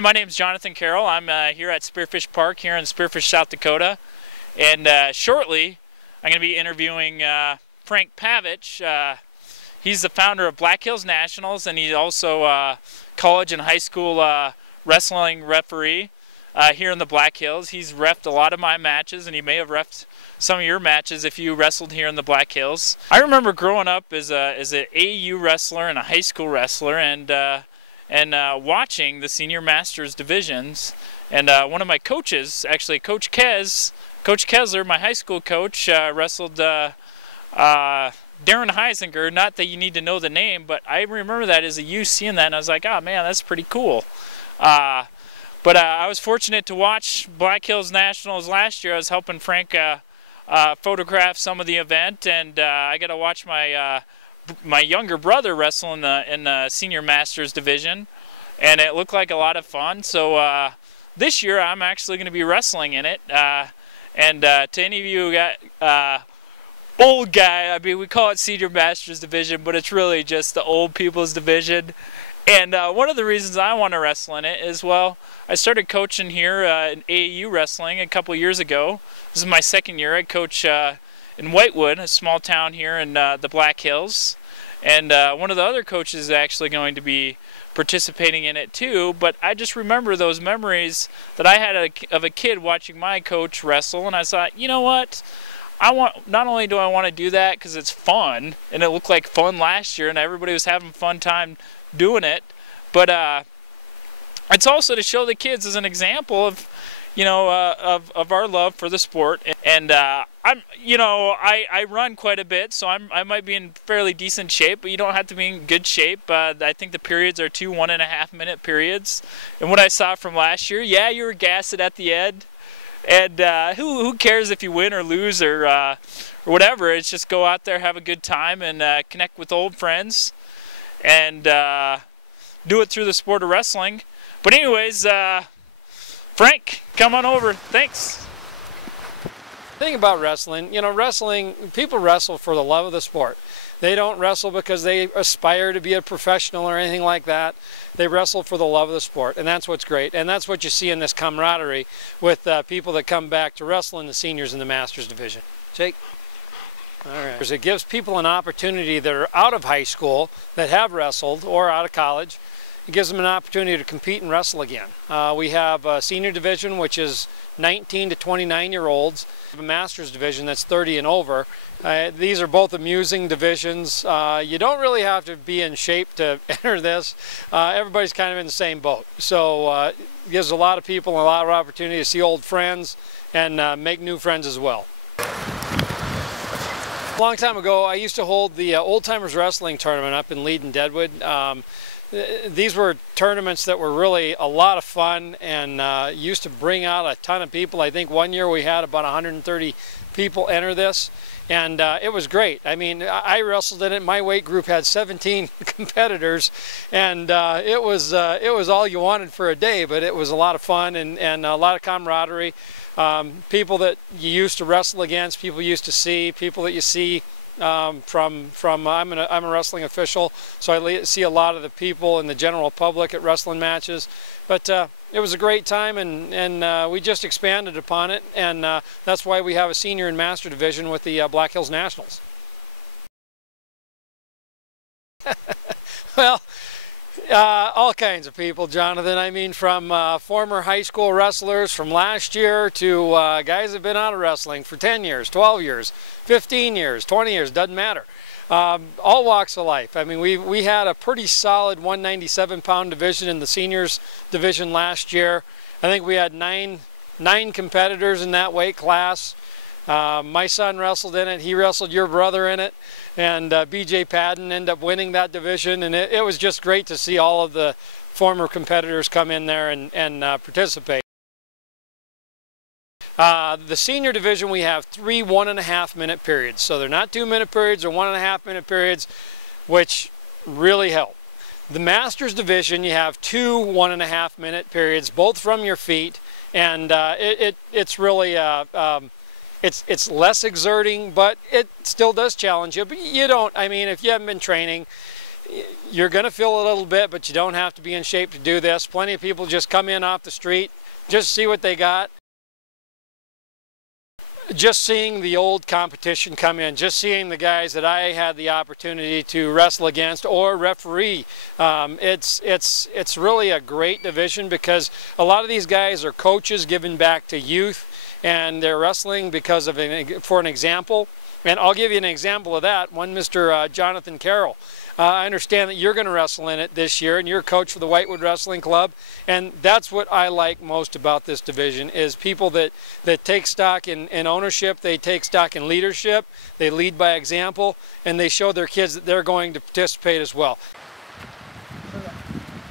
Hi, my name is Jonathan Carroll. I'm here at Spearfish Park here in Spearfish, South Dakota. And shortly, I'm going to be interviewing Frank Pavich. He's the founder of Black Hills Nationals, and he's also a college and high school wrestling referee here in the Black Hills. He's reffed a lot of my matches, and he may have reffed some of your matches if you wrestled here in the Black Hills. I remember growing up as an AAU wrestler and a high school wrestler, and watching the senior masters divisions. And one of my coaches, actually Coach Kessler, my high school coach, wrestled Darren Heisinger. Not that you need to know the name, but I remember that as a youth seeing that, and I was like, oh man, that's pretty cool. But I was fortunate to watch Black Hills Nationals last year. I was helping Frank photograph some of the event, and I got to watch my younger brother wrestle in the senior masters division, and it looked like a lot of fun. So this year I'm actually going to be wrestling in it. And to any of you who got old guy, I mean, we call it senior masters division, but it's really just the old people's division. And one of the reasons I want to wrestle in it is, well, I started coaching here in AAU wrestling a couple years ago. This is my second year. I coach in Whitewood, a small town here in the Black Hills. And one of the other coaches is actually going to be participating in it too. But I just remember those memories that I had of a kid watching my coach wrestle, and I thought, you know what? Not only do I want to do that because it's fun, and it looked like fun last year, and everybody was having a fun time doing it, but it's also to show the kids as an example of, you know, of our love for the sport. And I run quite a bit, so I might be in fairly decent shape, but you don't have to be in good shape. I think the periods are 2 1.5-minute periods. And what I saw from last year, yeah, you were gassing at the end, and who cares if you win or lose or whatever? It's just go out there, have a good time, and connect with old friends, and do it through the sport of wrestling. But anyways, Frank, come on over. Thanks. The thing about wrestling, you know, people wrestle for the love of the sport. They don't wrestle because they aspire to be a professional or anything like that. They wrestle for the love of the sport, and that's what's great. And that's what you see in this camaraderie with people that come back to wrestle in the seniors and the masters division. Jake? All right. It gives people an opportunity that are out of high school, that have wrestled, or out of college. It gives them an opportunity to compete and wrestle again. We have a senior division, which is 19 to 29-year-olds. We have a masters division that's 30 and over. These are both amusing divisions. You don't really have to be in shape to enter this. Everybody's kind of in the same boat. So it gives a lot of people a lot of opportunity to see old friends and make new friends as well. A long time ago, I used to hold the Old Timers Wrestling Tournament up in Lead and Deadwood. These were tournaments that were really a lot of fun and used to bring out a ton of people. I think one year we had about 130 people enter this, and it was great. I mean, I wrestled in it. My weight group had 17 competitors, and it was all you wanted for a day, but it was a lot of fun and a lot of camaraderie. People that you used to wrestle against, people you used to see, people that you see I'm a wrestling official, so I see a lot of the people and the general public at wrestling matches. But it was a great time, and we just expanded upon it, and that's why we have a senior and master division with the Black Hills Nationals. Well, all kinds of people, Jonathan. I mean, from former high school wrestlers from last year to guys that have been out of wrestling for 10 years, 12 years, 15 years, 20 years, doesn't matter. All walks of life. I mean, we had a pretty solid 197-pound division in the seniors division last year. I think we had nine competitors in that weight class. My son wrestled in it. He wrestled your brother in it, and BJ Padden ended up winning that division, and it was just great to see all of the former competitors come in there and participate. The senior division, we have 3 1.5-minute periods, so they're not 2-minute periods or 1.5-minute periods, which really help. The masters division, you have 2 1.5-minute periods, both from your feet, and it's really it's less exerting, but it still does challenge you. But you don't, I mean, if you haven't been training, you're going to feel a little bit, but you don't have to be in shape to do this. Plenty of people just come in off the street, just see what they got. Just seeing the old competition come in, just seeing the guys that I had the opportunity to wrestle against or referee, it's really a great division, because a lot of these guys are coaches giving back to youth, and they're wrestling because of for an example. And I'll give you an example of that. One, Mr. Jonathan Carroll. I understand that you're going to wrestle in it this year, and you're a coach for the Whitewood Wrestling Club. And that's what I like most about this division, is people that take stock in ownership, they take stock in leadership, they lead by example, and they show their kids that they're going to participate as well.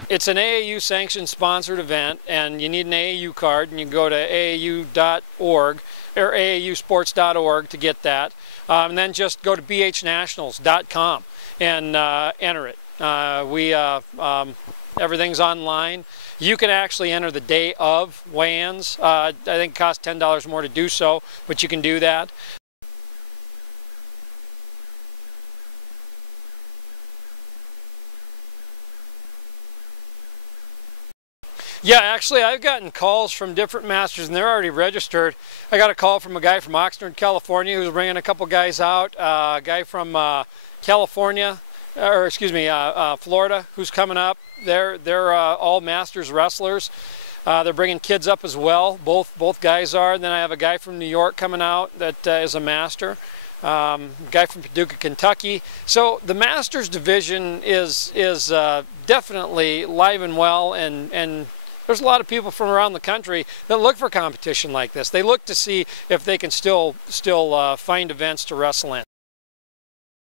It's an AAU sanctioned sponsored event, and you need an AAU card, and you can go to aau.org or aausports.org to get that. And then just go to bhnationals.com and enter it. Everything's online. You can actually enter the day of weigh-ins. I think it costs $10 more to do so, but you can do that. Yeah, actually, I've gotten calls from different masters, and they're already registered. I got a call from a guy from Oxnard, California, who's bringing a couple guys out. A guy from Florida, who's coming up. They're all masters wrestlers. They're bringing kids up as well. Both guys are. And then I have a guy from New York coming out that is a master. Guy from Paducah, Kentucky. So the Masters division is definitely live and well, and there's a lot of people from around the country that look for competition like this. They look to see if they can still find events to wrestle in.